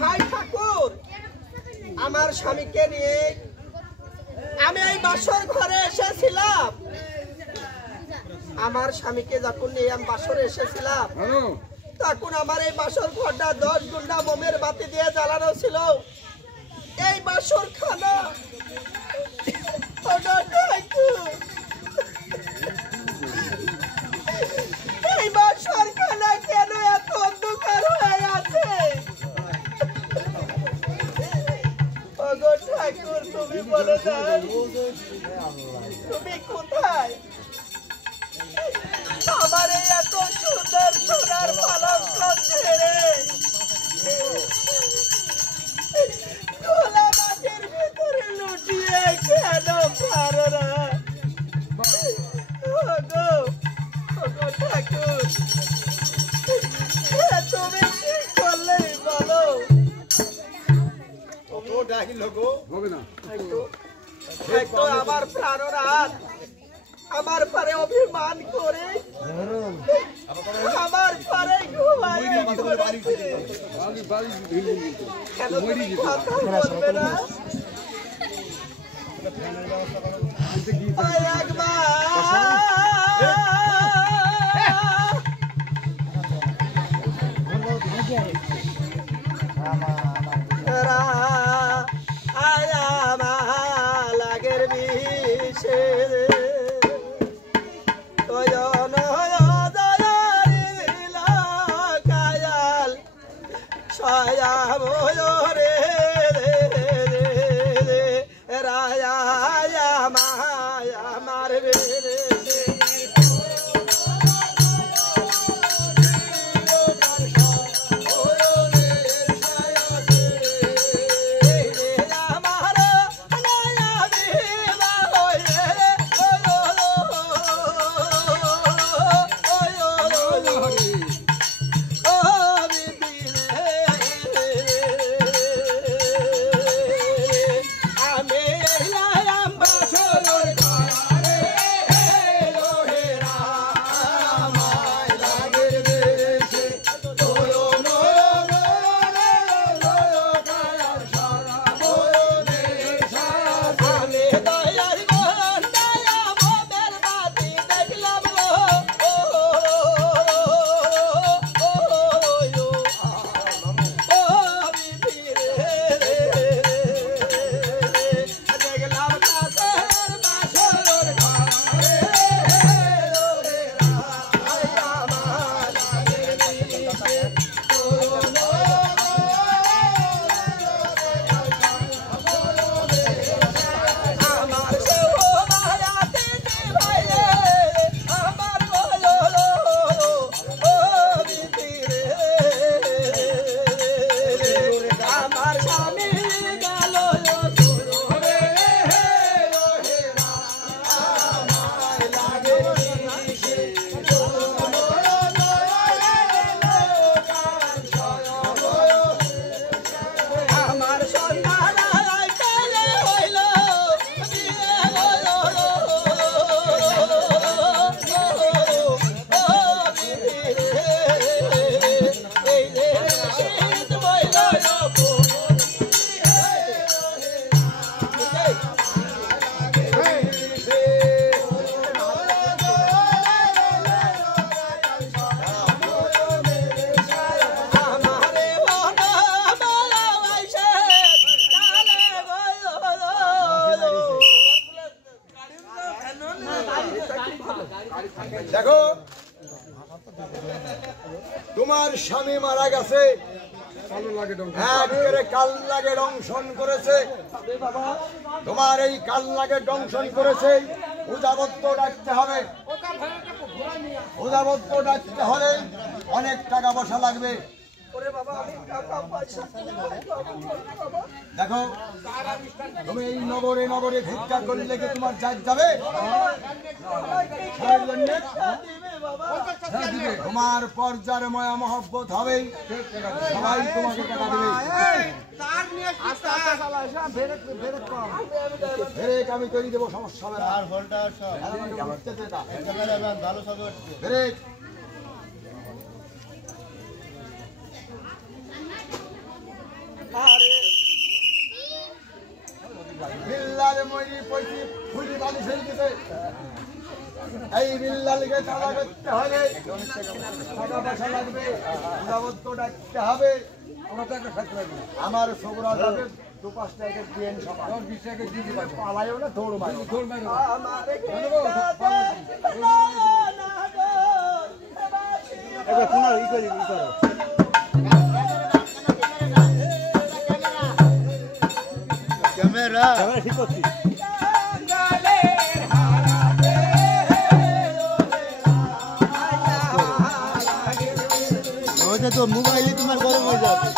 ভাই ঠাকুর আমার স্বামীকে নিয়ে আমি এই বাসর ঘরে এসেছিলাম। আমার স্বামীকে যখন নিয়ে আমি বাসরে এসেছিলাম তখন আমার এই বাসর ঘরটা 10 গুন্ডা মোমের বাতি দিয়ে জ্বালানো ছিল। এই বাসর খানা এই বাসর খানা কেন এত অন্ধকার হয়ে আছে? ঠাকুর তুমি বলে দাও তুমি কোথায়? আমার এই এত সুন্দর সোনার পালঙ্ক ছেড়ে খোলা মাটির ভিতরে লুটিয়ে কেন পারো না? ঠাকুর তুমি কি করলে বলো? আমার প্রাণনাথ আমার পারে অভিমান করে আমার পারে ঘুমাইয়ে কেন তুমি কথা বলবে না? লাগের বিষে রে রায়া আমার রে দেখো তোমার স্বামী মারা গেছে, কাল লাগে দংশন করেছে। তোমার এই কাল লাগে দংশন করেছে, উজাবত্য ডাকতে হবে। উজাবত্য ডাকতে হলে অনেক টাকা পয়সা লাগবে। দেখো তুমি এই নগরে নগরে ভিক্ষা করলে কি তোমার জাত যাবে? তোমার পর্যায়ে মায়া মহব্বত হবে, সবাই তোমাকে টাকা দেবে। আস্তে আস্তে চালা এসে ব্রেক ব্রেক কম ব্রেক আমি তৈরি দেবো, সমস্যা হবে না। আর হোল্ডার সব ক্যামেরাম্যান ভালো ছবি উঠছে। ব্রেক আরে বিল্লালে মরি পয়সি ফুলি বালি ফেলে দিতে। এই বিল্লালকে তাড়া করতে হলে টাকা পয়সা লাগবে, উদাবত্ত ডাকতে হবে। আমার ছোকরা যাবে 2-5 টাকা দিয়ে সকাল 10-20 টাকা দিয়ে পালাইও না, দৌড় মারো। আমারে এবার কোন ই করি ই করো ক্যামেরা ঠিক করছি ওইটা তো মোবাইলে তোমার গরম হয়ে যাবে।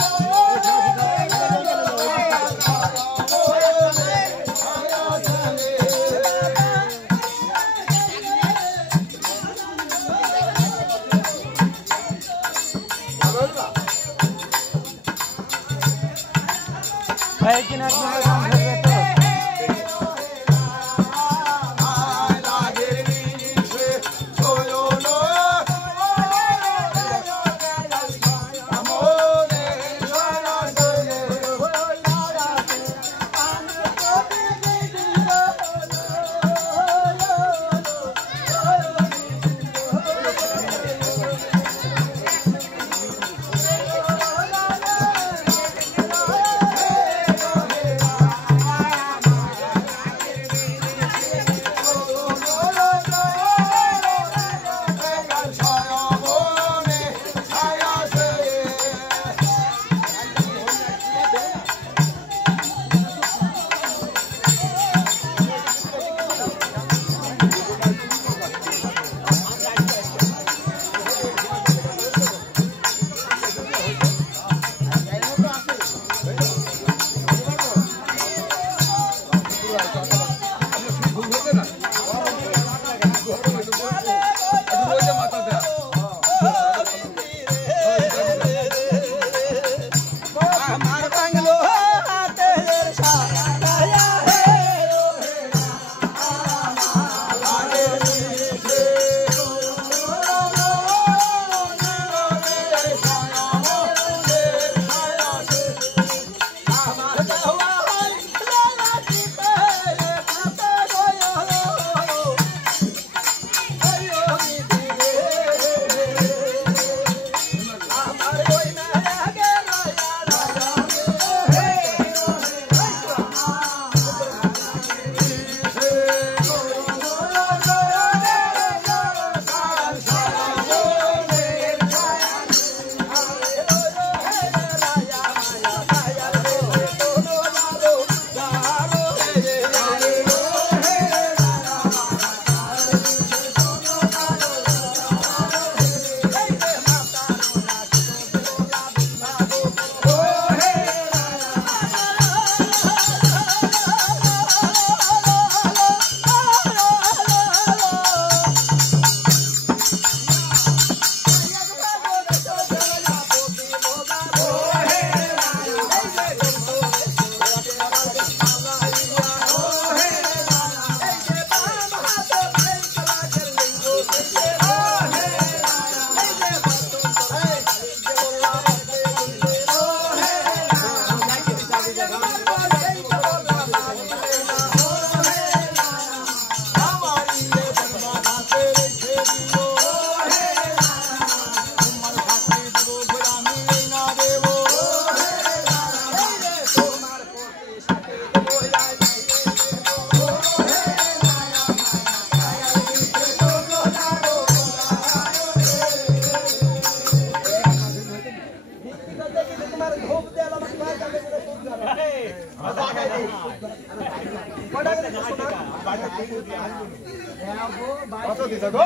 কত দিতে গো?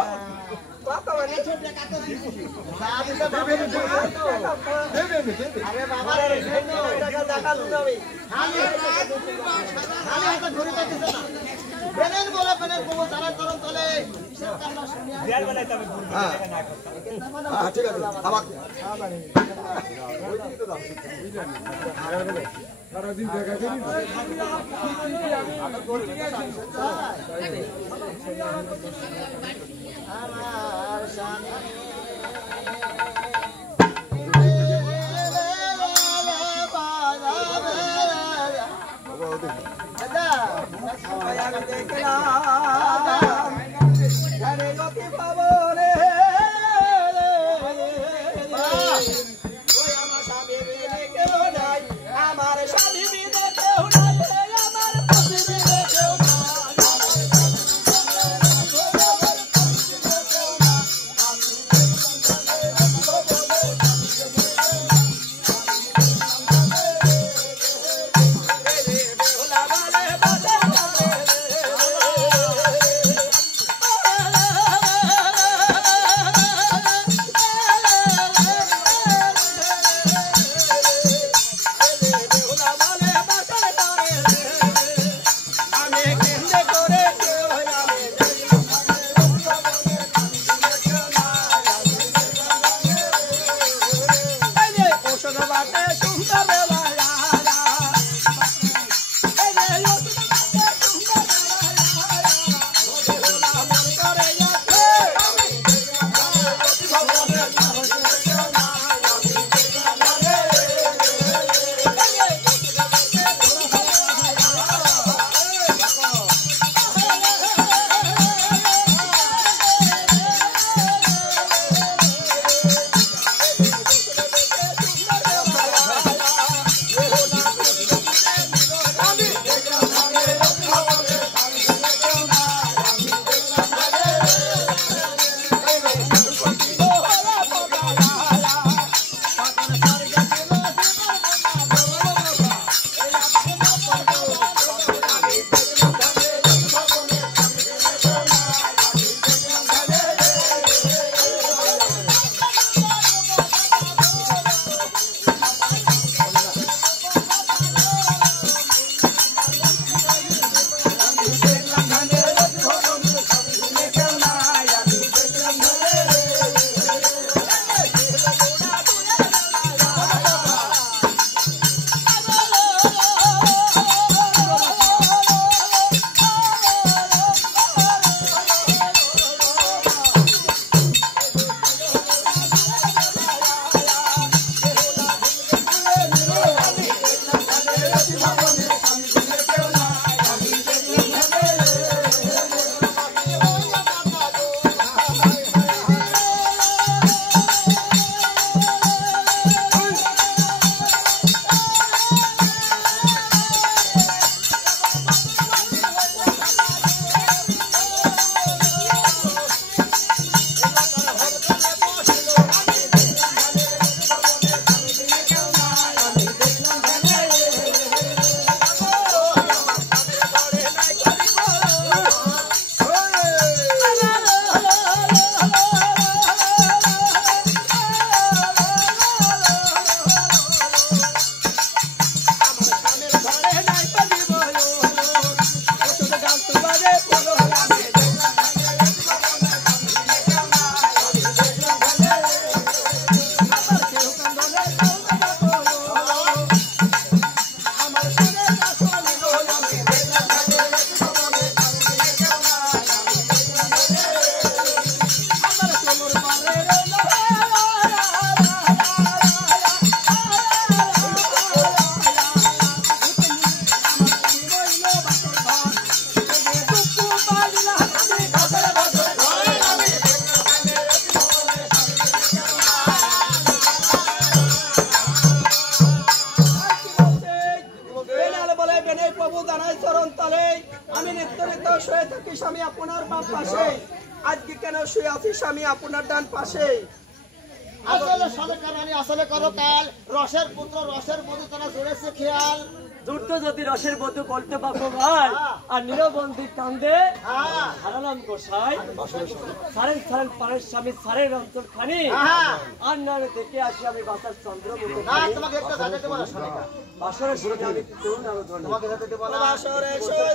কত মানে আরে বাবা রে টাকা দেখালু না আমি খালি হাতে ধরে পাইতেছ না বেনেন বলে তারা করন তলে বিয়ার বানাইতে হবে টাকা না করতে হ্যাঁ ঠিক আছে আবার সারাদিন দেখা করি আমার স্বামী আমি দেখলাম গতি পাবো রে আমার স্বামী বিনে কেউ নাই আমার স্বামী বিনে কেউ নাই আমার পতি বিনে কেউ স্বামী আপনার বাম পাশে আজকে কেন শুয়ে আছি স্বামী আপনার ডান পাশে আসলে সরকার আমি আসলে করো কাল রসের পুত্র রসের মধু তারা জুড়েছে খেয়াল দুটো যদি রসের বধু করতে পারবো ভাই আর নিরবন্ধি কান্দে হারালাম গোসাই সারেন সারেন পারের স্বামী সারের অন্তর খানি আর নারে দেখে আসি আমি বাসার চন্দ্র তোমাকে একটা জায়গা দেবো না সোনিকা বাসরের সুরে আমি তরুণ আরো তোমাকে যেতে দেবো না বাসরের সুরে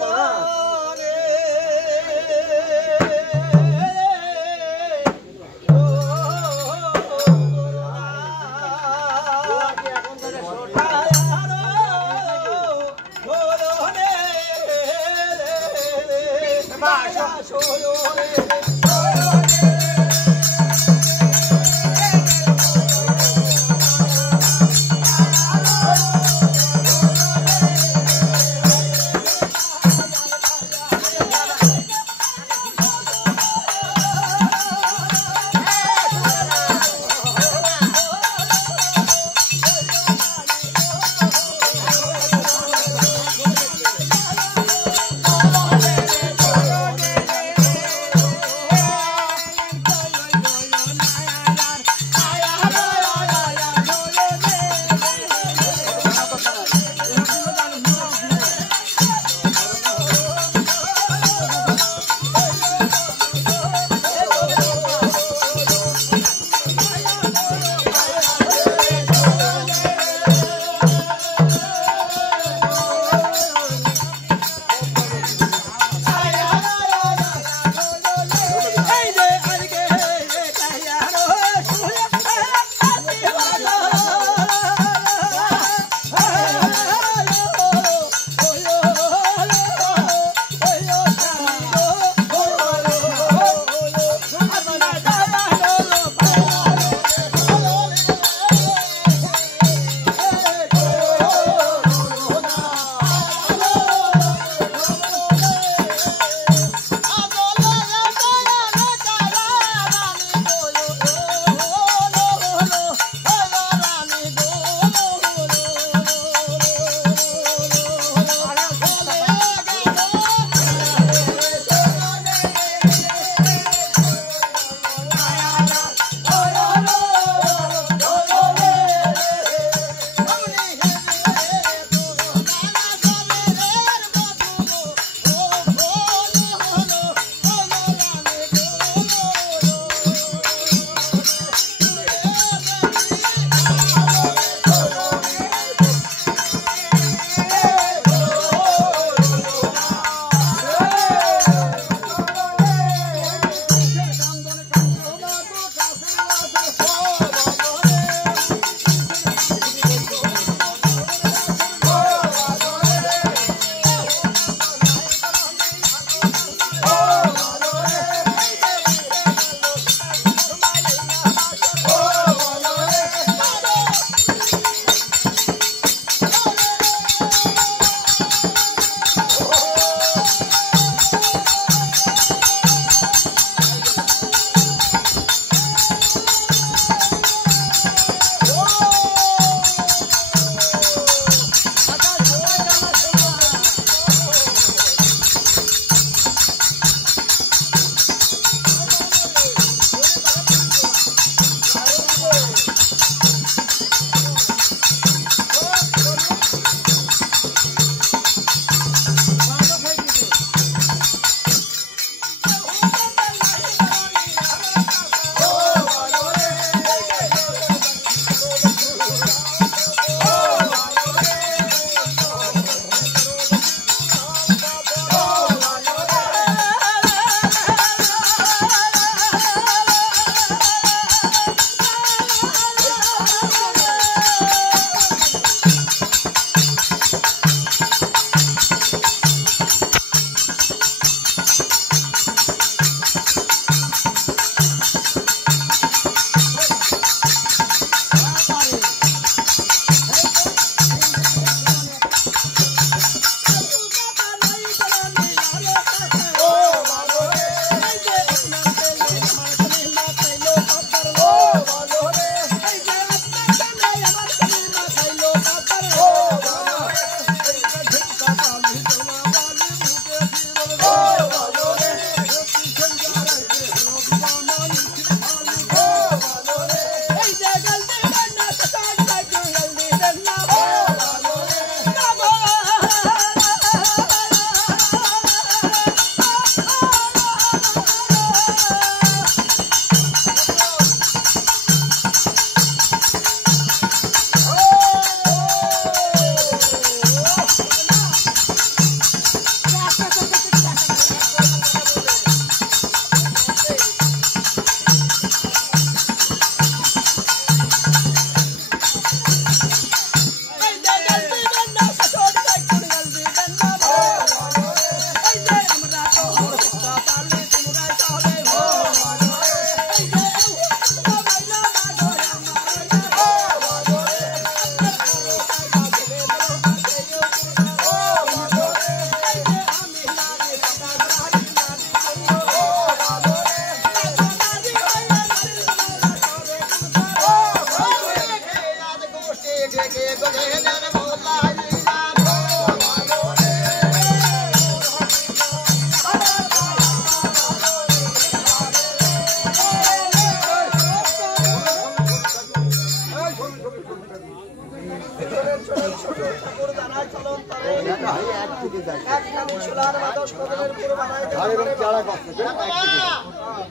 একখানি সোলার মাদস কদমের পুরো বানাই দেবে আর এরকম চারা করতে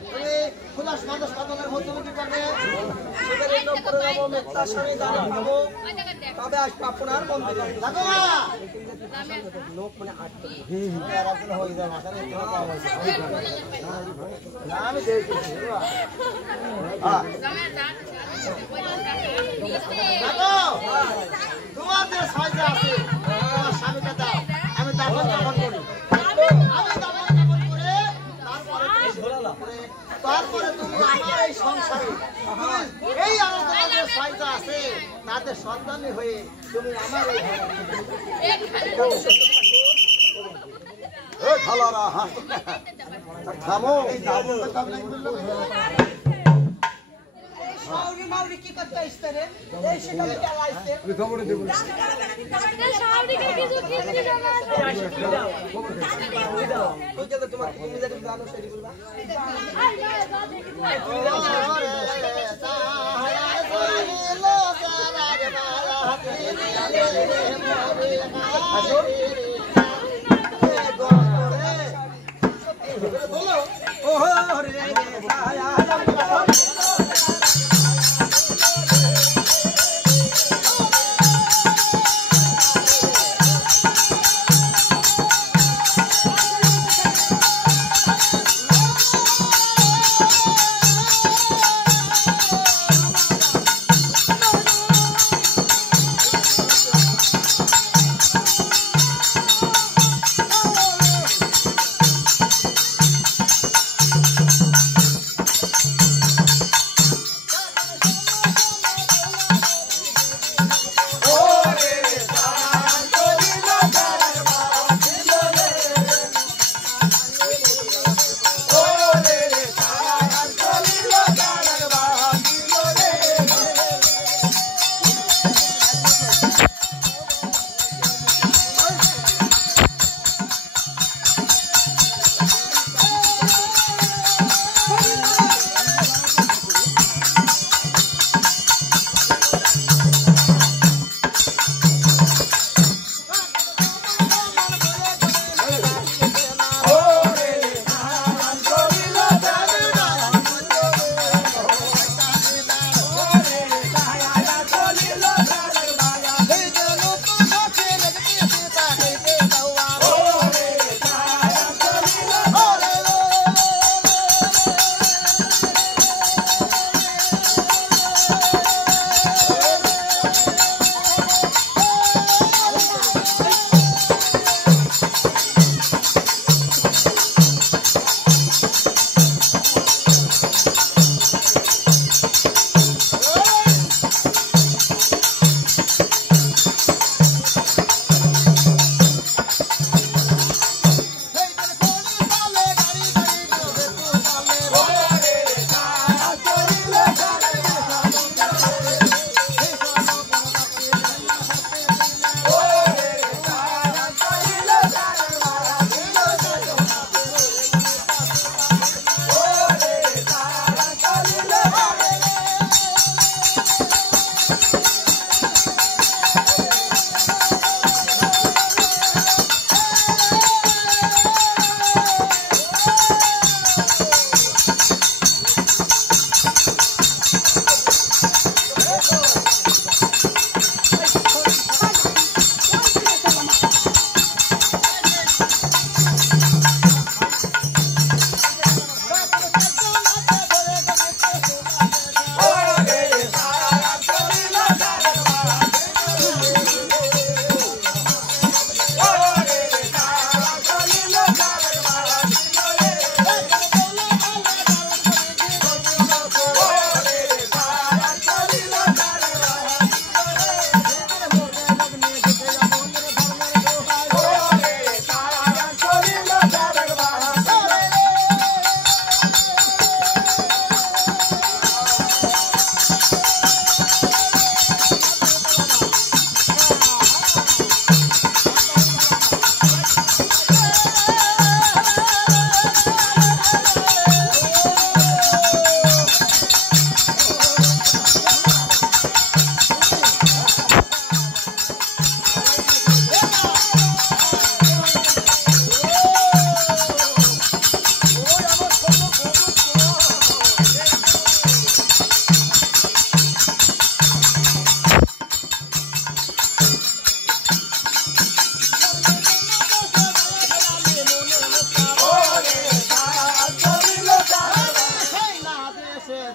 তুমি খুলাস মাদস কদমের মধ্যে তুমি কি করবে সেখানে করে যাবো মেত্তার সঙ্গে দান খাবো তবে আসবো আপনার মন্দিরে লাগো লোক মানে আটকে হয়ে যায় মাথা নিয়ে তোমার কম হয়েছে না আমি দেখেছি লাগো তোমার যে সাইজে আছে তোমার স্বামীকে দাও আমি দাফন করি আমি দাফন করে তারপরে তুমি আমার এই সংসারে এই আলোচনা যে সাইজে আছে তাদের সন্তানী হয়ে তুমি আমার এই খালারা হাস থামো মাউরি মাউরি কি করতে আসছে রে এই সেখানে গেলা আসছে খবরে দেব ওই যে তোমার তুমি যদি জানো সেটি বলবা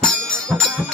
থাকে